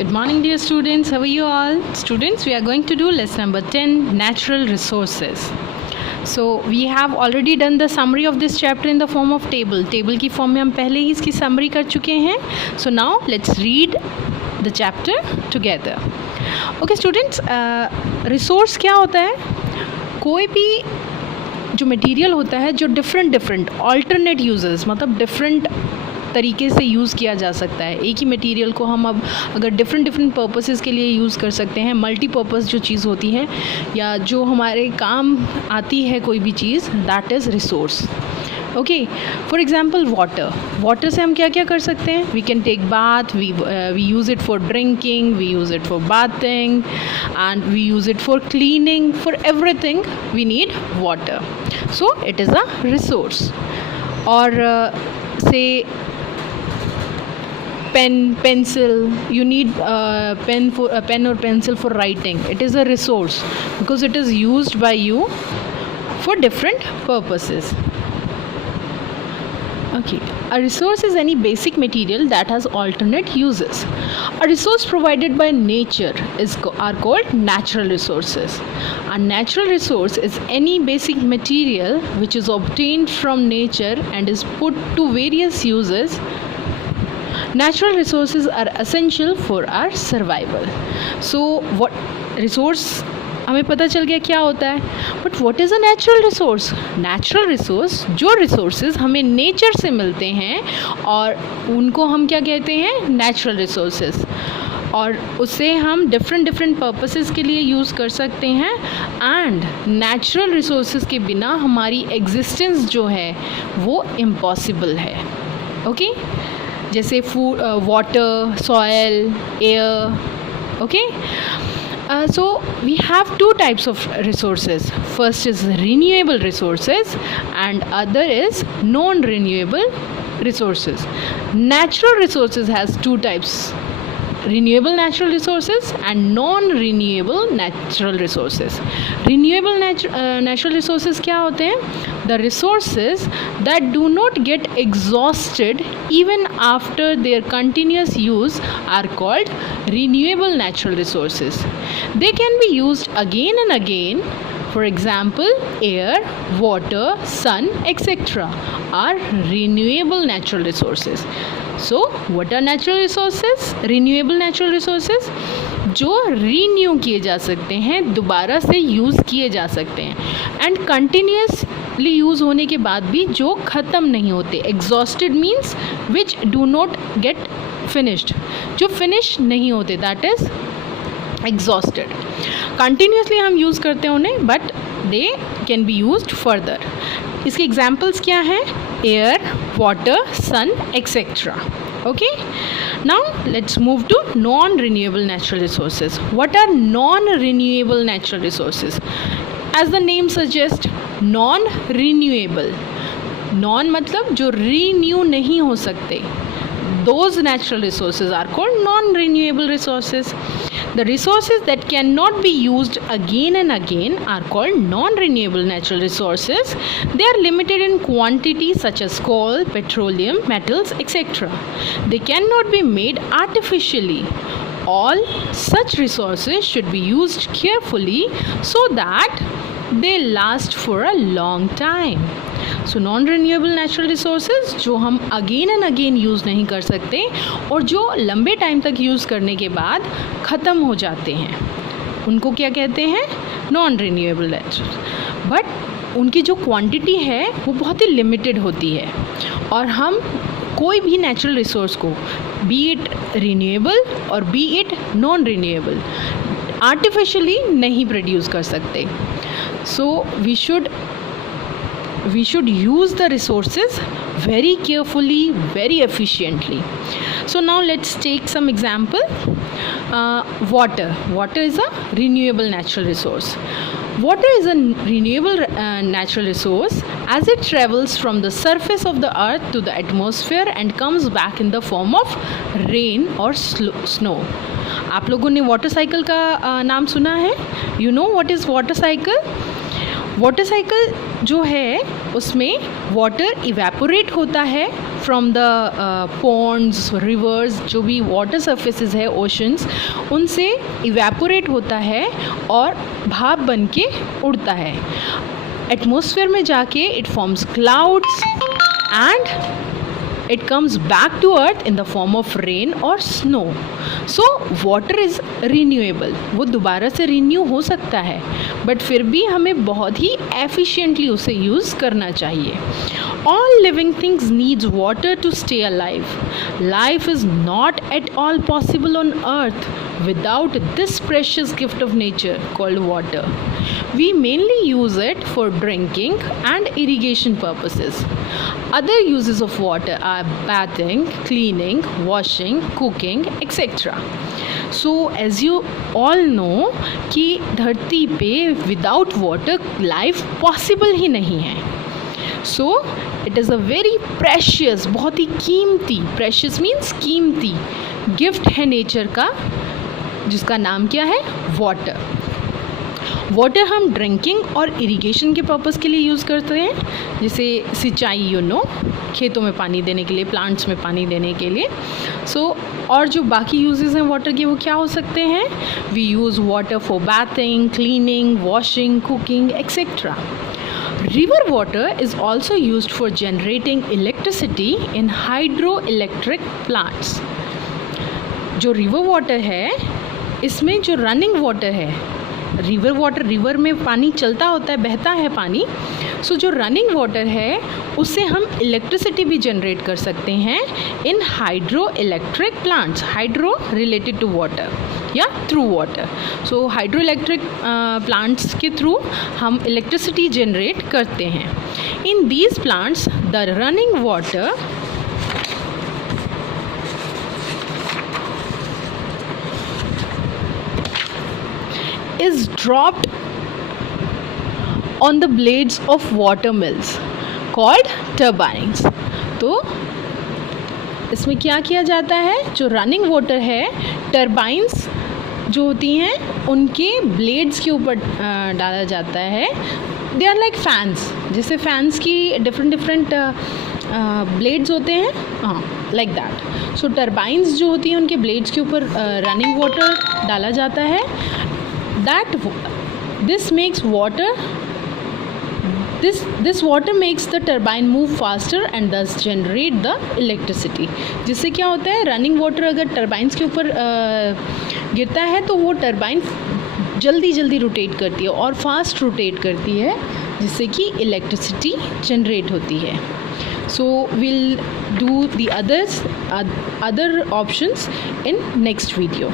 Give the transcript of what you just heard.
Good morning, dear students. How are you all? Students, we are going to do lesson number 10, Natural Resources. So, we have already done the summary of this chapter in the form of table. Table की form में हम पहले ही इसकी summary कर चुके हैं. So, now let's read the chapter together. Okay, students, resource क्या होता है? कोई भी जो मटेरियल होता है जो डिफरेंट alternate uses मतलब डिफरेंट तरीके से यूज़ किया जा सकता है. एक ही मटेरियल को हम अब अगर डिफरेंट पर्पसेस के लिए यूज़ कर सकते हैं. मल्टीपर्पज़ जो चीज़ होती है या जो हमारे काम आती है कोई भी चीज़, that is resource. Okay, for example water से हम क्या क्या कर सकते हैं? We can take bath, we use it for drinking, we use it for bathing and we use it for cleaning. For everything we need water, so it is a resource. और से pencil, you need pen or pencil for writing. It is a resource because it is used by you for different purposes. Okay, a resource is any basic material that has alternate uses. A resource provided by nature are called natural resources. A natural resource is any basic material which is obtained from nature and is put to various uses. Natural resources are essential for our survival. So what resource हमें पता चल गया क्या होता है. But what is a natural resource? Natural resource जो resources हमें nature से मिलते हैं और उनको हम क्या कहते हैं? Natural resources. और उससे हम डिफरेंट पर्पसेस के लिए यूज़ कर सकते हैं. एंड नेचुरल रिसोर्सेज के बिना हमारी एग्जिस्टेंस जो है वो इम्पॉसिबल है. ओके, जैसे food, water, soil, air. Okay, so we have two types of resources. First is renewable resources and other is non-renewable resources. Natural resources has two types: renewable natural resources and non-renewable natural resources. Renewable natural resources क्या होते हैं? The resources that do not get exhausted even after their continuous use are called renewable natural resources. They can be used again and again. For example, air, water, sun, etc. are renewable natural resources. So, what are natural resources? Renewable natural resources जो renew किए जा सकते हैं, दोबारा से use किए जा सकते हैं. एंड कंटिन्यूसली यूज़ होने के बाद भी जो ख़त्म नहीं होते. Exhausted means which do not get finished, जो फिनिश नहीं होते, दैट इज़ एग्जॉस्टेड. कंटिन्यूसली हम यूज़ करते हैं उन्हें but they can be used further. इसके एग्जाम्पल्स क्या हैं? Air, water, sun, etcetera. Okay, now let's move to non-renewable natural resources. What are non-renewable natural resources? As the name suggests, non-renewable. Non मतलब जो renew नहीं हो सकते. Those natural resources are called non-renewable resources. The resources that cannot be used again and again are called non-renewable natural resources. They are limited in quantity such as coal, petroleum, metals, etc. They cannot be made artificially. All such resources should be used carefully so that they last for a long time. So non renewable natural resources जो हम again and again use नहीं कर सकते और जो लंबे time तक use करने के बाद ख़त्म हो जाते हैं, उनको क्या कहते हैं? Non renewable natural. बट उनकी जो क्वांटिटी है वो बहुत ही लिमिटेड होती है और हम कोई भी नेचुरल रिसोर्स को, बी इट रिन्यूएबल और B it non renewable, artificially नहीं प्रोड्यूस कर सकते. सो we should use the resources very carefully, very efficiently. So now let's take some example. Water is a renewable natural resource. Water is a renewable natural resource as it travels from the surface of the earth to the atmosphere and comes back in the form of rain or snow. आप लोगों ने water cycle का नाम सुना है? You know what is water cycle? Water cycle जो है उसमें वाटर इवेपोरेट होता है, फ्रॉम द पॉन्ड्स, रिवर्स, जो भी वाटर सरफेसेस है, ओशंस, उनसे इवेपोरेट होता है और भाप बन के उड़ता है. एटमॉस्फेयर में जाके it forms clouds and it comes back to earth in the form of rain or snow. So water is renewable. वो दोबारा से रिन्यू हो सकता है, बट फिर भी हमें बहुत ही एफिशिएंटली उसे यूज़ करना चाहिए. All living things needs water to stay alive. Life is not at all possible on earth without this precious gift of nature called water. We mainly use it for drinking and irrigation purposes. Other uses of water are bathing, cleaning, washing, cooking, etc. So as you all know कि धरती पे without water life possible ही नहीं है. So it is a very precious, बहुत ही कीमती, precious means कीमती gift है nature का, जिसका नाम क्या है? वाटर. वाटर हम ड्रिंकिंग और इरिगेशन के पर्पज़ के लिए यूज़ करते हैं, जैसे सिंचाई, खेतों में पानी देने के लिए, प्लांट्स में पानी देने के लिए. और जो बाकी यूजेस हैं वाटर के, वो क्या हो सकते हैं? We use water for bathing, cleaning, washing, cooking, etcetera. River water is also used for generating electricity in hydroelectric plants. जो रिवर वाटर है, इसमें जो रनिंग वाटर है, रिवर वाटर, रिवर में पानी चलता होता है, बहता है पानी. सो जो रनिंग वाटर है उससे हम इलेक्ट्रिसिटी भी जनरेट कर सकते हैं in hydro electric plants. Hydro related to water या through water. So hydro electric plants के थ्रू हम इलेक्ट्रिसिटी जनरेट करते हैं. In these plants the running water is dropped on the blades of water mills called turbines. तो इसमें क्या किया जाता है? जो रनिंग वाटर है, टर्बाइंस जो होती हैं उनके ब्लेड्स के ऊपर डाला जाता है. दे आर लाइक फैंस, जैसे फैंस की डिफरेंट ब्लेड्स होते हैं, हाँ, लाइक दैट. सो टर्बाइंस जो होती हैं उनके ब्लेड्स के ऊपर रनिंग वाटर डाला जाता है. This water makes the turbine move faster and thus generate the electricity. जिससे क्या होता है? रनिंग वाटर अगर टर्बाइंस के ऊपर गिरता है तो वो टर्बाइन जल्दी रोटेट करती है और फास्ट रोटेट करती है, जिससे कि इलेक्ट्रिसिटी जनरेट होती है. So we'll do the other options in next video.